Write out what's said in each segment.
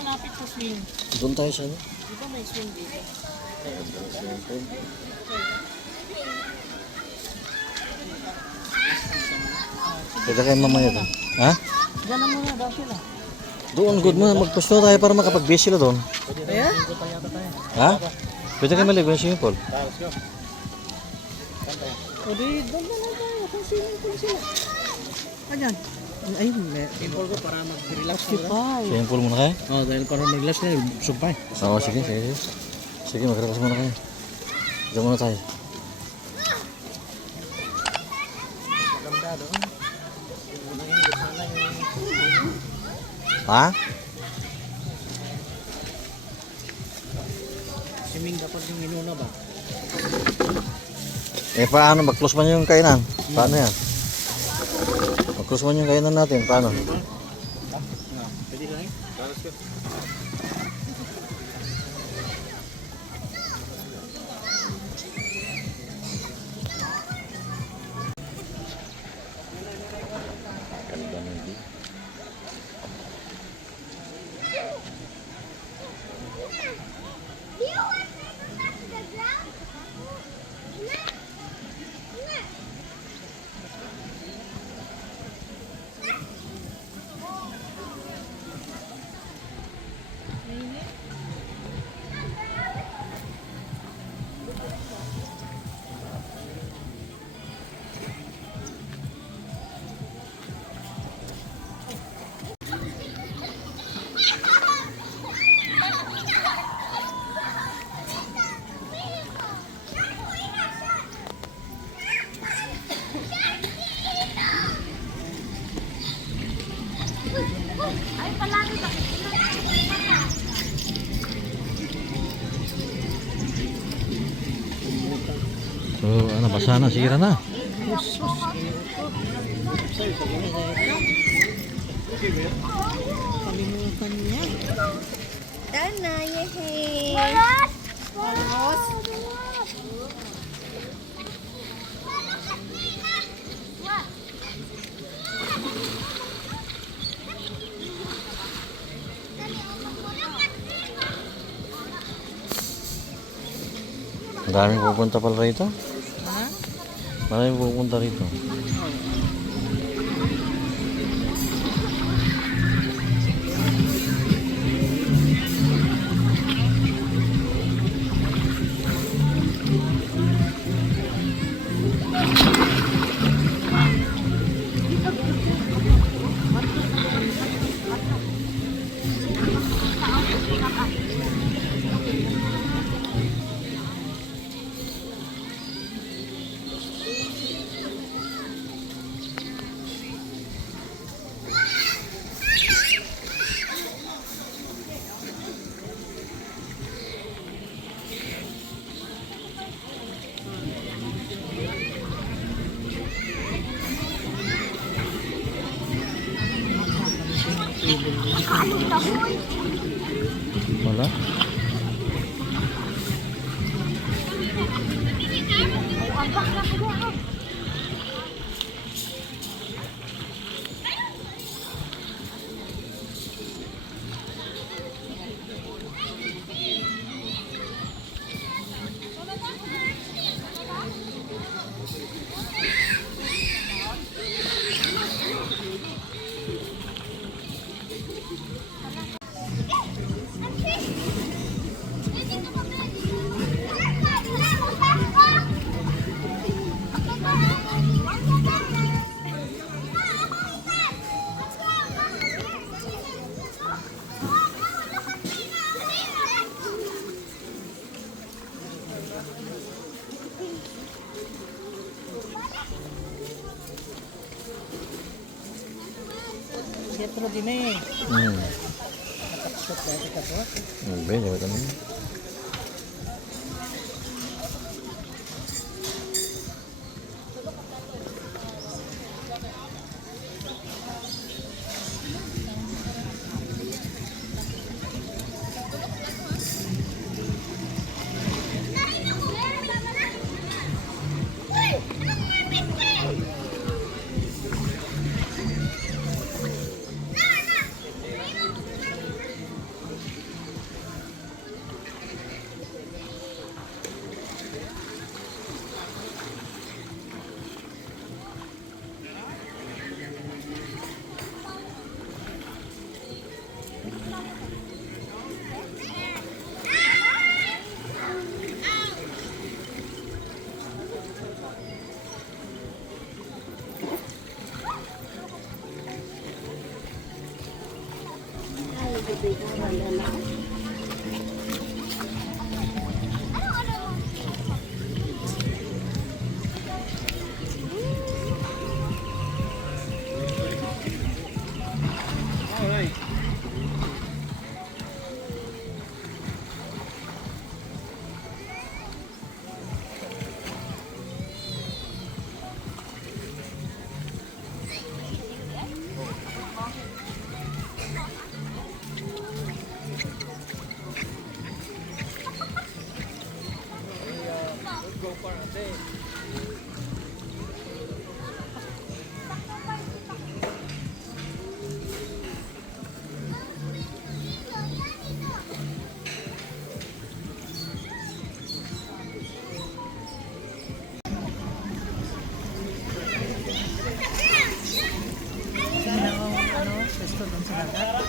Malapit sa swing. Doon tayo sa ano? Di ba may swing dito? Pwede kayo mamaya doon. Ha? Diyan na muna daw sila. Doon, good mo. Magpusto tayo para makapag-base sila doon. Kaya? Ha? Pwede kayo maligo yung swimming pool. O di, doon na lang tayo. Kung swimming pool sila. Ayan. Ay, swimming pool ko para mag-relax muna. Swimming pool muna kayo? Oo, dahil para mag-relax na, sumpay. Oo, sige, sige. Sige, mag-relax muna kayo. Diyan muna tayo. Maganda doon. Ha? Swimming dapat yung inuna ba? Eh, paano? Mag-close man yung kainan? Paano yan? Mag-close man yung kainan natin. Paano? Pwede lang eh. Ganda ng view. So, ano, basa na, sira na. Kalimutan niya. Dana, yehey! Maros! Maros! Ang daming pupunta pala rito. Ha? Maraming pupunta rito. Wala? Pietro di me. Nakaksot dati ka to. Bene, wala naman. Pwesto doon sa dagat.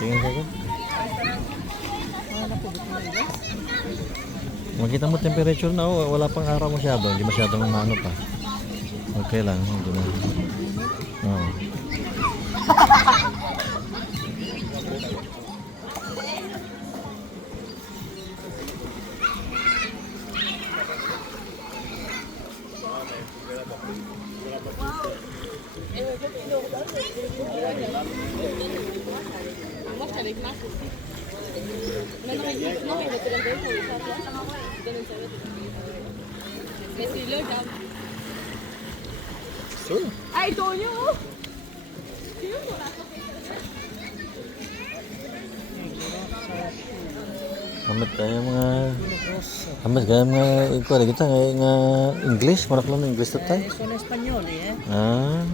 Tingin ka ko. Napubot mo na iba. Makita mo temperature na, oh, wala pang araw masyado. Hindi masyadong ano pa. Okay lang. Hindi na. Oo. Sure. I told you. Hamat kaya mga ikuha kita nga English, marak lang English to tayo. Eso na Espanyol eh. Ah.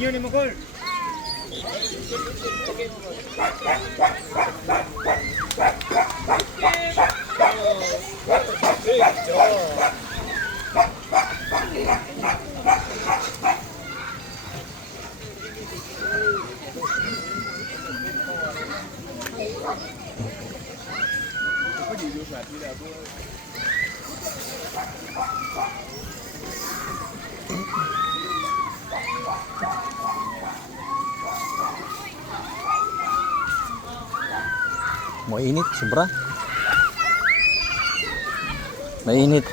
Inyo ni Mokol. Mainit, sobra. Mainit.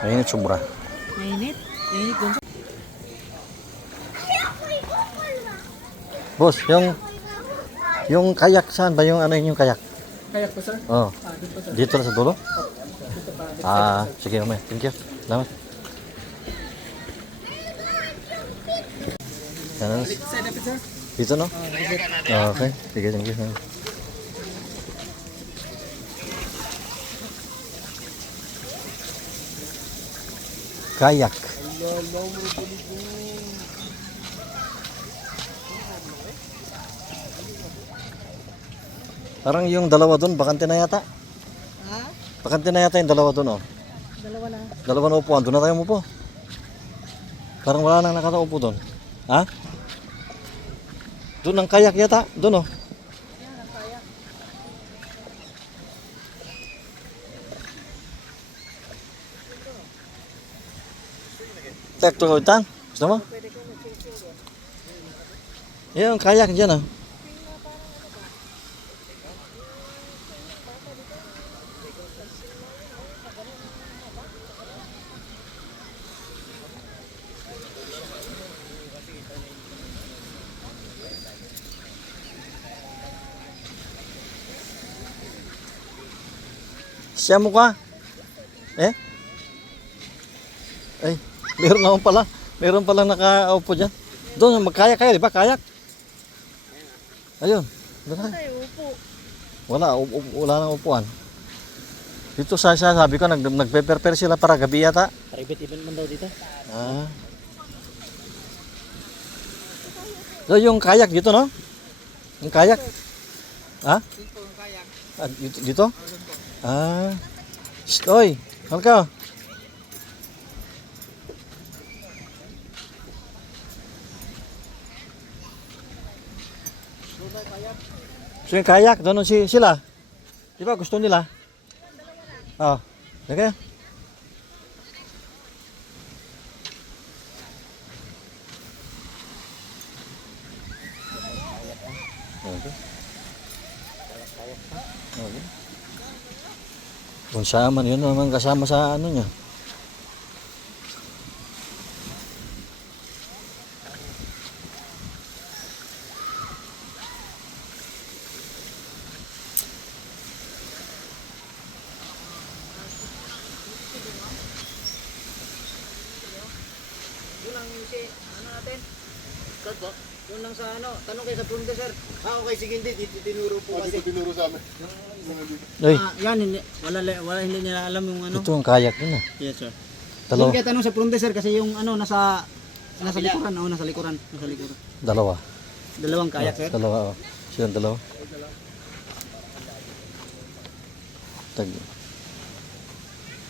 Mainit, sobra. Mainit. Mainit dun sa... Boss, yung kayak saan ba yung ano yung kayak? Kayak po, sir? Oh. Dito po, sir. Dito na sa dulo? Dito pa. Ah, sige, mamaya. Thank you. Salamat. Ano? Side up, sir. Dito, no? Ah, okay. Sige, thank you. Kayak. Parang yung dalawa doon, bakante na yata. Ha? Bakante na yata yung dalawa doon, oh. Dalawa na. Dalawa na upuan, doon na tayo umupo. Parang wala nang nakataupo doon. Ha? Doon ang kayak yata, doon, oh. Tek, tunggu tan. Gusto mo? Yan, ang kayak dyan, oh. Siya mo ka? Eh? Ay, meron naman pala. Meron pala nakaupo dyan. Doon, magkayak kayo, di ba? Kayak. Ayun. Doon na. Ay, upo. Wala nang upuan. Dito sabi ko, nagpe-prepare sila para gabi yata. Private event man daw dito. Ah. So, yung kayak dito, no? Yung kayak? Ha? Dito ang kayak. Ah, dito? Ah. Shh, oy. Halika. So yung kayak, doon sila. Di ba gusto nila? Oo. Okay. Okay. Okay. Kung saan man, yun naman kasama sa ano niya. Yun lang si, ano natin? Start po? Yun lang sa ano, tanong kayo sa punta, sir. Okay, sige, hindi. Dito tinuro po kasi. Dito tinuro sa amin. Oy, Yan, hindi, wala hindi nila alam yung ano. ito ang kayak yun ah. Yes, sir. Dalawa. Yung kaya tanong sa punta, sir, kasi yung ano, nasa likuran. Oo, nasa likuran. Dalawa. Dalawang kayak, sir. Dalawa, oh. Silang dalawa. Tag.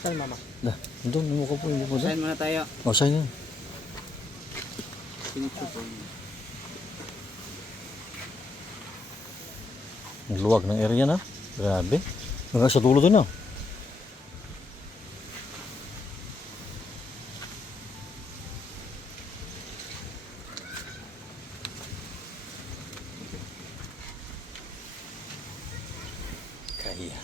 Saan, mama? Dah, doon, umuko po, umuko doon. Saan muna tayo? Oh, saan yun? Pinito po. Ang luwag ng area na. Grabe. Hanggang sa dulo doon ah. Kaya.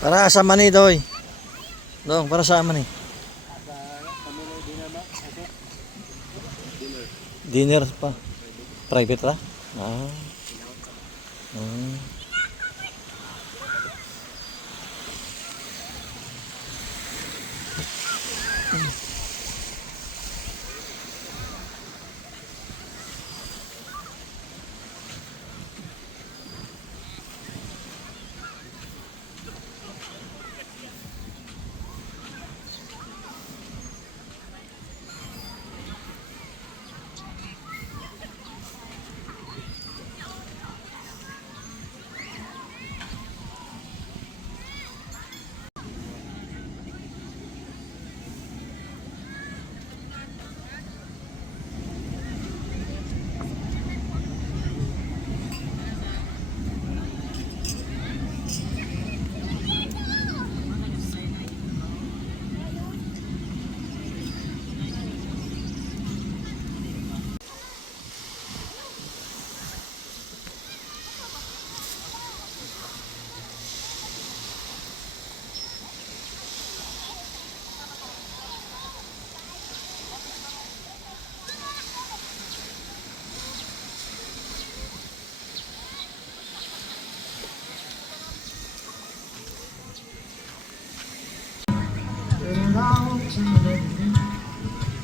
Para sa mani doy. Dong, para sa mani. Dinner pa. Private ra? Ah. Ah.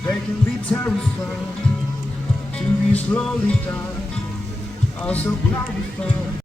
They can be terrified to be slowly dying, also glorified.